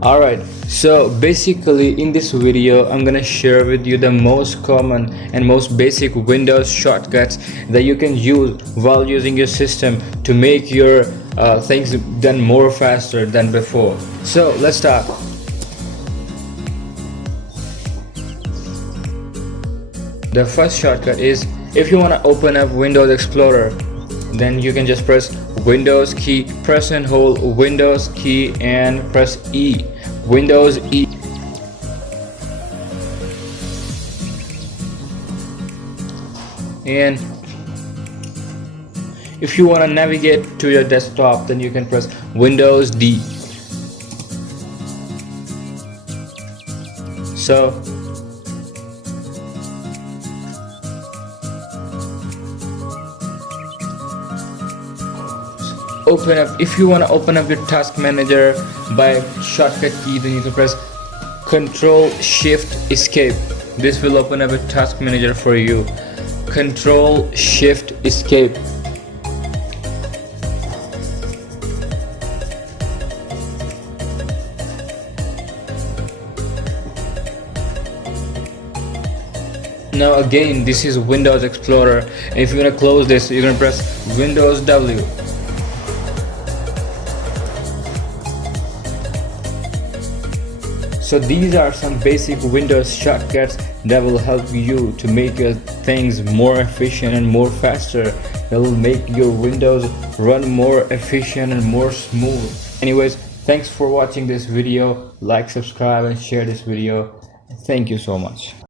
Alright, so basically in this video I'm gonna share with you the most common and most basic Windows shortcuts that you can use while using your system to make your things done more faster than before. So let's start. The first shortcut is, if you want to open up Windows Explorer, then you can just press Windows key, press and hold Windows key and press E. Windows E. And if you want to navigate to your desktop, then you can press Windows D. So open up, if you want to open up your task manager by shortcut key, then you can press Ctrl Shift Escape. This will open up a task manager for you. Ctrl Shift Escape. Now again, this is Windows Explorer, and if you want to close this, you're going to press Windows W. So these are some basic Windows shortcuts that will help you to make your things more efficient and more faster. That will make your Windows run more efficient and more smooth. Anyways, thanks for watching this video. Like, subscribe and share this video. Thank you so much.